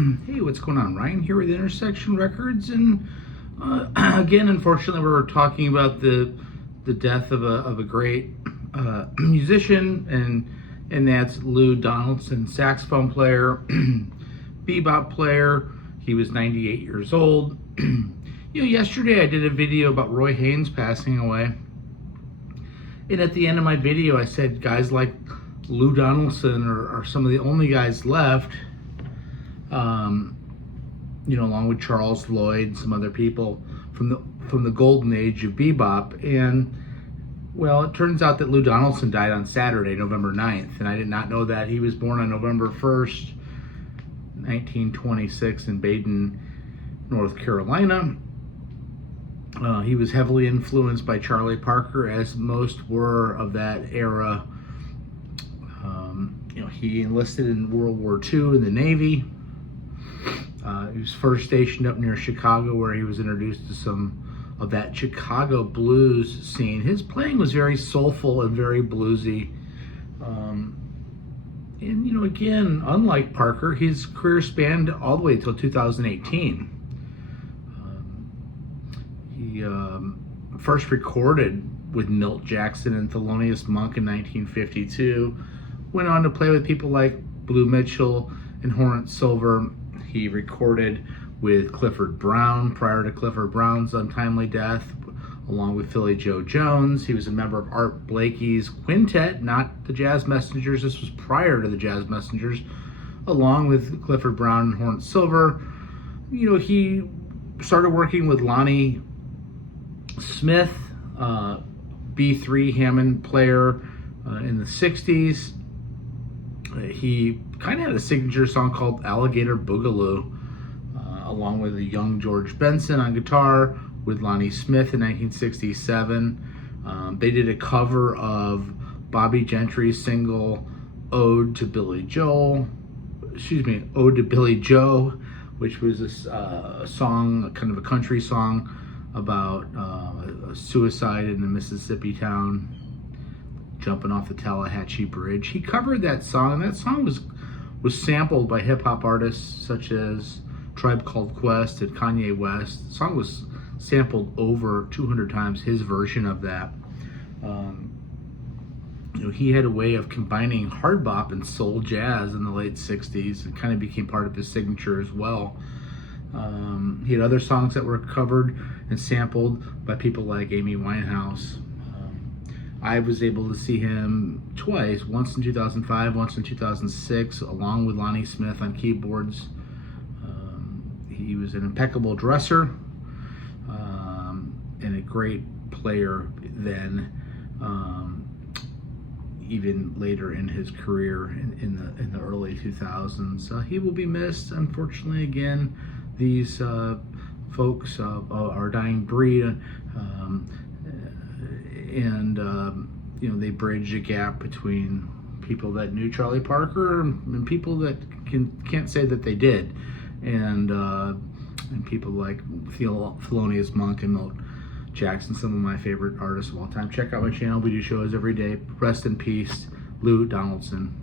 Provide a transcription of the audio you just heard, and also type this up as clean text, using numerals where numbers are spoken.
Hey, what's going on? Ryan here with Intersection Records, and again, unfortunately, we're talking about the death of a great musician, and that's Lou Donaldson, saxophone player, bebop player. He was 98 years old. Yesterday I did a video about Roy Haynes passing away, and at the end of my video, I said guys like Lou Donaldson are some of the only guys left. Along with Charles Lloyd, some other people from the golden age of bebop. And well, it turns out that Lou Donaldson died on Saturday, November 9th, and I did not know that. He was born on November 1st, 1926 in Baden, North Carolina. He was heavily influenced by Charlie Parker, as most were of that era. He enlisted in World War II in the Navy. He was first stationed up near Chicago, where he was introduced to some of that Chicago blues scene. His playing was very soulful and very bluesy. Again, unlike Parker, his career spanned all the way until 2018. He first recorded with Milt Jackson and Thelonious Monk in 1952. Went on to play with people like Blue Mitchell and Horace Silver. He recorded with Clifford Brown prior to Clifford Brown's untimely death, along with Philly Joe Jones. He was a member of Art Blakey's quintet, not the Jazz Messengers. This was prior to the Jazz Messengers, along with Clifford Brown and Horace Silver. He started working with Lonnie Smith, B3 Hammond player, in the 60s. He kind of had a signature song called Alligator Boogaloo, along with a young George Benson on guitar with Lonnie Smith in 1967. They did a cover of Bobby Gentry's single Ode to Billy Joe, which was a song, kind of a country song about suicide in a Mississippi town, jumping off the Tallahatchie Bridge. He covered that song, and that song was sampled by hip-hop artists such as Tribe Called Quest and Kanye West. The song was sampled over 200 times, his version of that. He had a way of combining hard bop and soul jazz in the late 60s. It kind of became part of his signature as well. He had other songs that were covered and sampled by people like Amy Winehouse. I was able to see him twice, once in 2005, once in 2006, along with Lonnie Smith on keyboards. He was an impeccable dresser and a great player then, even later in his career in the early 2000s. He will be missed, unfortunately. Again, these folks are a dying breed. They bridge a gap between people that knew Charlie Parker and people that can't say that they did, and people like Thelonious Monk and Milt Jackson, some of my favorite artists of all time. Check out my channel. We do shows every day. Rest in peace, Lou Donaldson.